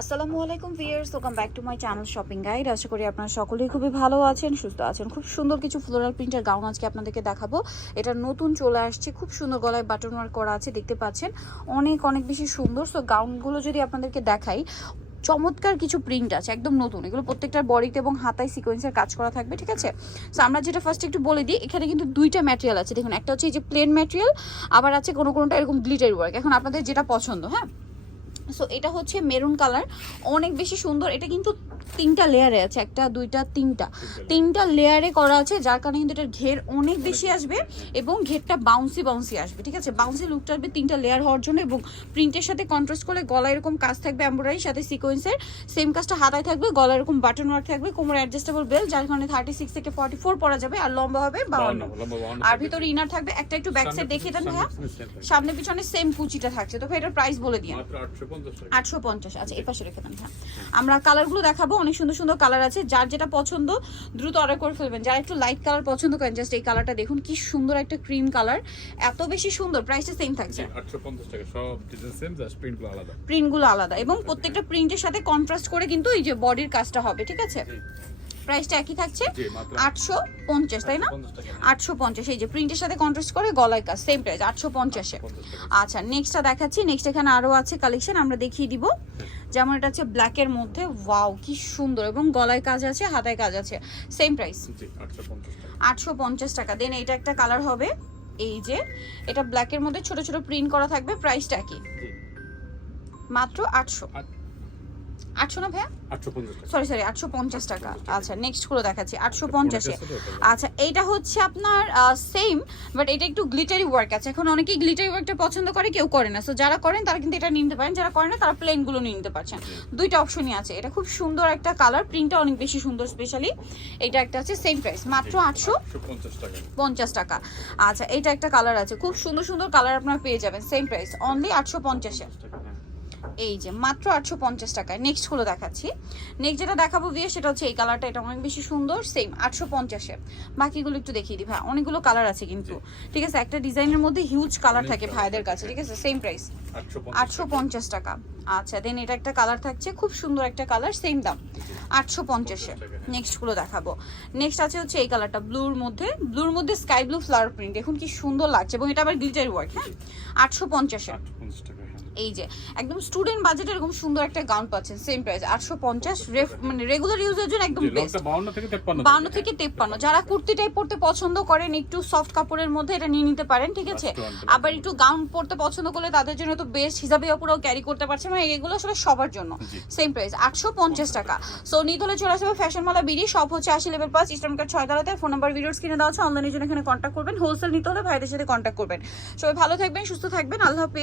আসসালামু আলাইকুম viewers welcome back to my channel shopping guide আশা করি আপনারা সকলেই খুবই ভালো আছেন, সুস্থ আছেন। খুব সুন্দর কিছু ফ্লোরাল প্রিন্টের গাউন আজকে আপনাদেরকে দেখাবো। এটা নতুন চলে আসছে, খুব সুন্দর গলায় বাটন ওয়ার্ক করা আছে, দেখতে পাচ্ছেন। অনেক অনেক বেশি সুন্দর। সো গাউনগুলো যদি আপনাদেরকে দেখাই, চমৎকার কিছু প্রিন্ট আছে, একদম নতুন। এগুলো প্রত্যেকটার বডিতে এবং হাতায় সিকোয়েন্সের কাজ করা থাকবে, ঠিক আছে? সো আমরা যেটা ফার্স্ট একটু বলে দিই, এখানে কিন্তু দুইটা ম্যাটেরিয়াল আছে। দেখুন, একটা হচ্ছে এই যে প্লেন ম্যাটেরিয়াল আবার আছে কোনো, কোনোটা এরকম গ্লিটার ওয়ার্ক এখন আপনাদের যেটা পছন্দ হ্যাঁ? সো এটা হচ্ছে মেরুন কালার অনেক বেশি সুন্দর। এটা কিন্তু তিনটা লেয়ারে আছে একটা দুইটা তিনটা। তিনটা লেয়ারে করা আছে যার কারণে কিন্তু এটার ঘের অনেক বেশি আসবে এবং ঘেরটা বাউন্সি বাউন্সি আসবে ঠিক আছে? বাউন্সি লুকটা আসবে তিনটা লেয়ার হওয়ার জন্য এবং প্রিন্টের সাথে কন্ট্রাস্ট করলে গলায় এরকম কাজ থাকবে এমব্রয়ডারি সাথে সিকোয়েন্সের সেম কাজটা হাতায় থাকবে গলায় এরকম বাটন ওয়ার্ক থাকবে কোমর অ্যাডজাস্টেবল বেল যার কারণে থার্টি সিক্স থেকে ফর্টি ফোর পরা যাবে আর লম্বা হবে বাউন্ন। আর ভিতরে ইনার থাকবে একটা একটু ব্যাক সাইড দেখিয়ে দেন ভাইয়া। সামনে পিছনে সেম কুচিটা থাকছে তো ভাই এটার প্রাইস বলে দিন আটশো পঞ্চাশ আচ্ছা এই পাশে রেখে দেন হ্যাঁ আমরা কালারগুলো দেখাবো অনেক সুন্দর সুন্দর কালার আছে। যার যেটা পছন্দ দ্রুত অর্ডার করে ফেলবেন। যারা একটু লাইট কালার পছন্দ করেন জাস্ট এই কালারটা দেখুন কি সুন্দর একটা ক্রিম কালার এত বেশি সুন্দর প্রাইসটা সেম থাকছে। টাকা। সব ডিজাইন সেম জাস্ট প্রিন্টগুলো আলাদা। প্রিন্টগুলো আলাদা। এবং প্রত্যেকটা প্রিন্টের সাথে কন্ট্রাস্ট করে কিন্তু এই যে বডির কাজটা হবে ঠিক আছে? প্রাইসটা একই থাকছে। আটশো পঞ্চাশ তাই না? আটশো পঞ্চাশ এই যে প্রিন্টের সাথে কন্ট্রাস্ট করে গলায় কাজ সেম প্রাইস আটশো পঞ্চাশে। আচ্ছা নেক্সটটা দেখাচ্ছি। নেক্সট এখানে আরও আছে কালেকশন আমরা দেখিয়ে দিব। যেমন এটা হচ্ছে ব্ল্যাকের মধ্যে ওয়াও কি সুন্দর। এবং গলায় কাজ আছে হাতায় কাজ আছে সেম প্রাইস জি, 850 টাকা। আটশো পঞ্চাশ টাকা। দেন এটা একটা কালার হবে এই যে এটা ব্ল্যাকের মধ্যে ছোট ছোট প্রিন্ট করা থাকবে প্রাইসটা কি? মাত্র আটশো। আট- আটশো না ভাইয়া? 850 টাকা। সরি সরি আটশো পঞ্চাশ টাকা। আচ্ছা নেক্সটগুলো দেখাচ্ছি। আটশো পঞ্চাশে? আচ্ছা এইটা হচ্ছে আপনার সেম বাট এটা একটু গ্লিটারি ওয়ার্ক আছে। এখন অনেকেই গ্লিটারি ওয়ার্কটা পছন্দ করে কেউ করে না। সো যারা করেন তারা কিন্তু এটা নিতে পারেন। যারা করেন না তারা প্লেনগুলো নিয়ে নিতে পারছেন। দুইটা অপশনই আছে। এটা খুব সুন্দর একটা কালার প্রিন্টটা অনেক বেশি সুন্দর স্পেশালি এটা একটা আছে সেম প্রাইস মাত্র আটশো পঞ্চাশ টাকা। আচ্ছা এইটা একটা কালার আছে। খুব সুন্দর সুন্দর কালার আপনারা পেয়ে যাবেন সেম প্রাইস অনলি আটশো পঞ্চাশে। 50 টাকা। এই যে মাত্র আটশো পঞ্চাশ টাকায় নেক্সটগুলো দেখাচ্ছি। নেক্সট যেটা দেখাবো দিয়ে সেটা হচ্ছে এই কালারটা এটা অনেক বেশি সুন্দর সেম আটশো পঞ্চাশে। বাকিগুলো একটু দেখিয়ে দিই ভাই অনেকগুলো কালার আছে কিন্তু। ঠিক আছে একটা ডিজাইনের মধ্যে হিউজ কালার থাকে ভাইদের কাছে ঠিক আছে সেম প্রাইস আটশো পঞ্চাশ টাকা। আচ্ছা দেন এটা একটা কালার থাকছে খুব সুন্দর একটা কালার সেম দাম। আটশো পঞ্চাশে। নেক্সটগুলো দেখাবো। নেক্সট আছে হচ্ছে এই কালারটা ব্লুর মধ্যে। ব্লুর মধ্যে স্কাই ব্লু ফ্লাওয়ার প্রিন্ট দেখুন কি সুন্দর লাগছে এবং এটা আবার গ্লিটার ওয়ার্ক হ্যাঁ। আটশো পঞ্চাশে। 850 টাকা, হ্যাঁ। এই যে একদম স্টুডেন্ট বাজেটে এরকম সুন্দর একটা গাউন পাচ্ছেন সেম প্রাইস আটশো পঞ্চাশ মানে রেগুলার ইউজের জন্য একদম বেস্ট 52 থেকে 53 বান্ন থাকে, থেকে তেপ্পান্ন। যারা কুর্তি টাইপ পরতে পছন্দ করেন একটু সফট কাপড়ের মধ্যে এটা নিয়ে নিতে পারেন ঠিক আছে? আবার একটু গাউন পরতে পছন্দ করলে তাদের জন্য তো বেস্ট হিসাবে অপরাও ক্যারি করতে পারছে মানে এগুলো আসলে সবার জন্য। সেম প্রাইস আটশো পঞ্চাশ টাকা। সো নিতে হলে চলে আসবে ফ্যাশন মালা বিডি সব হচ্ছে আশি লেভেল পাঁচ ইস্টার্ন কার্ড ছয় তলাতে। ফোন নাম্বার ভিডিওস কিনে দেওয়া হচ্ছে অনলাইনের জন্য এখানে কন্ট্যাক্ট করবেন। হোলসেল নিতে হলে ভাইদের সাথে কন্ট্যাক্ট করবেন। সবাই ভালো থাকবেন সুস্থ থাকবেন আল্লাহ হাফেজ।